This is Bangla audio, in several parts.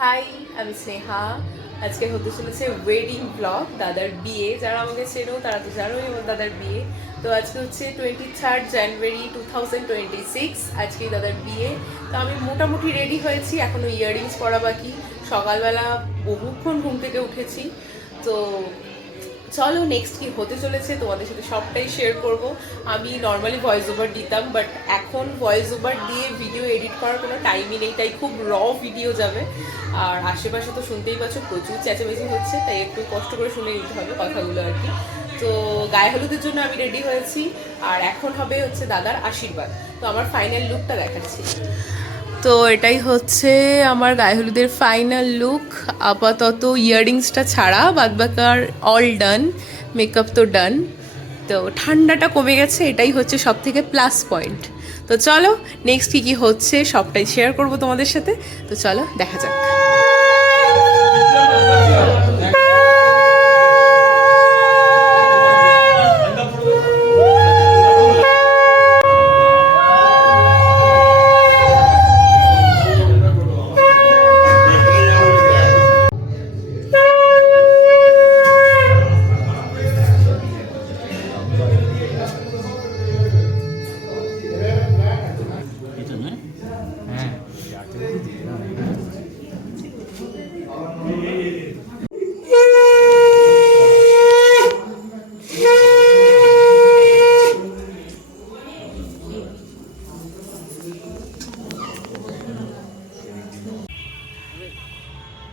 হাই, আমি স্নেহা। আজকে হতে চলেছে ওয়েডিং ব্লগ দাদার বিয়ে। যারা আমাকে চেনো তারা তো জানোই আমার দাদার বিয়ে। তো আজকে হচ্ছে 23 জানুয়ারি 2026, আজকেই দাদার বিয়ে। তো আমি মোটামুটি রেডি হয়েছি, এখনো ইয়াররিংস পরা বাকি। সকালবেলা বহুক্ষণ ঘুম থেকে উঠেছি। তো চলো নেক্সট কি হতে চলেছে তোমাদের সাথে সবটাই শেয়ার করব। আমি নর্মালি ভয়েস ওভার দিতাম, বাট এখন ভয়েস ওভার দিয়ে ভিডিও এডিট করার কোনো টাইমই নেই, তাই খুব র ভিডিও যাবে। আর আশেপাশে তো শুনতেই পাচ্ছ প্রচুর চেঁচামেচি হচ্ছে, তাই একটু কষ্ট করে শুনে নিতে হবে কথাগুলো আর কি। তো গায়ে হলুদের জন্য আমি রেডি হয়েছি, আর এখন হবে হচ্ছে দাদার আশীর্বাদ। তো আমার ফাইনাল লুকটা দেখাচ্ছি। তো এটাই হচ্ছে আমার গায়ে হলুদের ফাইনাল লুক। আপাতত ইয়াররিংসটা ছাড়া বাদবাকার অল ডান, মেকআপ তো ডান। তো ঠান্ডাটা কমে গেছে, এটাই হচ্ছে সব থেকে প্লাস পয়েন্ট। তো চলো নেক্সট কী কী হচ্ছে সবটাই শেয়ার করব তোমাদের সাথে। তো চলো দেখা যাক।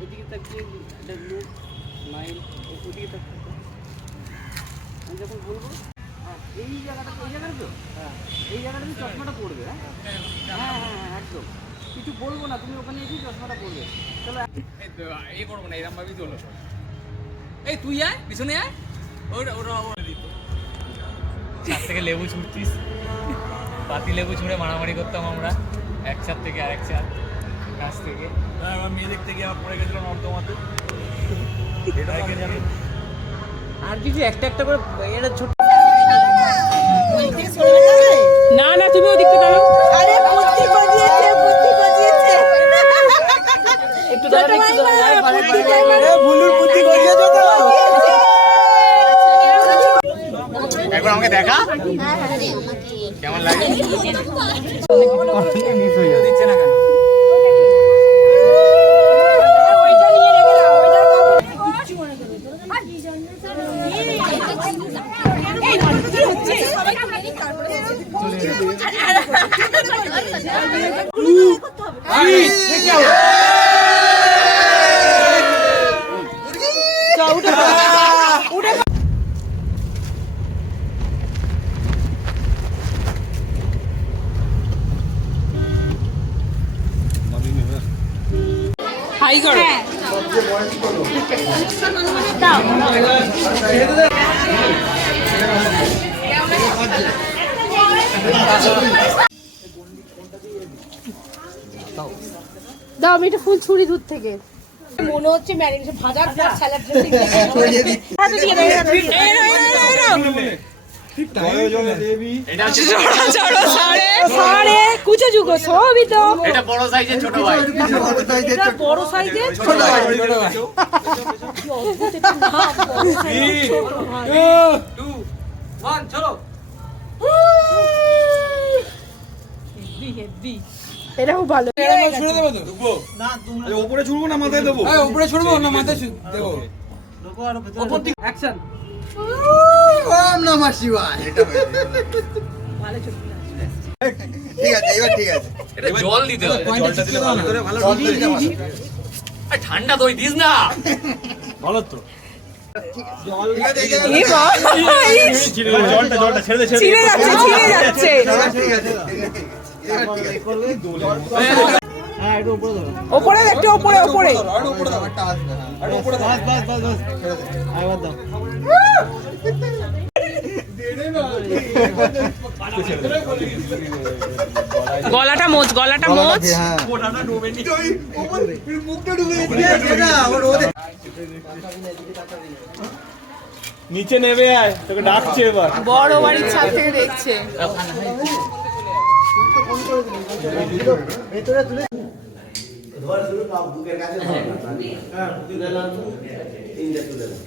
ওদিকে তাকিয়ে একটা লোক লাইন ওদিকে তাকিয়ে আমি যখন বলবো এই জায়গাটা ওই জায়গাটা তো হ্যাঁ এই জায়গাটা তুমি চশমাটা পড়বে। হ্যাঁ হ্যাঁ হ্যাঁ একদম কিছু বলবো না, তুমি ওখানে এসেই চশমাটা পড়বে। চলো এই করবো না, এরকম ভাবেই চলো। এই তুই আয় পিছনে আয়, ওটা ওটা ওটা দিত ছাদ থেকে লেবু ছুটছিস, পাতি লেবু ছুঁড়ে মারামারি করতাম আমরা এক ছাদ থেকে আরেক ছাদ গাছ থেকে। আমার মেয়ে দেখতে গিয়ে আমার পড়ে গেছিল নর্দমাতে। আর কিছু একটা একটা করে এটা ছোট না না, তুমি ওদিকটা দাঁড়াও। আরে বুদ্ধি বাজিয়েছে, বুদ্ধি বাজিয়েছে। একটু দাঁড়াও, একটু আরে ভুলুর বুদ্ধি বাজিয়েছো তো। একবার আমাকে দেখা কেমন লাগে। দিচ্ছে না কেন? হাই করো। দাও, আমি একটা ফুল ছুরি দূর থেকে। মনে হচ্ছে ম্যারিনেশন ভাজার পর স্যালাড ড্রেসিং কুচে যুগ সবই তো। এটা বড় সাইজের ছোট ভাই, বড় সাইজের ছোট ভাই। চলো। এটা খুব ভালো। উপরে ছুড়বো না মাথায় দেবো? উপরে ছুড়বো না মাথায় দেবো? অ্যাকশন। ওম নমঃ শিবায়। ঠিক আছে, এবার ঠিক আছে। এটা জল দিতে হবে, জলটা দিলে ভালো করে ভালো আর ঠান্ডা দই দিস না। ভালো তো। জলটা ছেড়ে দে, ছিঁড়ে যাচ্ছে, ছিঁড়ে যাচ্ছে। ঠিক আছে, এবার ঠিক আছে। হ্যাঁ একটু উপরে ধরো, ওপরে একটু ওপরে ওপরে। আর উপরে দাও, একটা আসবে। আর উপরে দাও। বাস বাস বাস আবার দাও। গলাটা মোচ, গলাটা মোচ। মুখটা ডুবে গেছে না ওর ওদের। নিচে নেমে আয়, তোকে ডাকছে এবার। বড় বাড়ির ছাদ থেকে দেখছে। ধর শুরু বুকের কাছে ধর না। হ্যাঁ তুলে নাম তো তিনটে তুলে নাম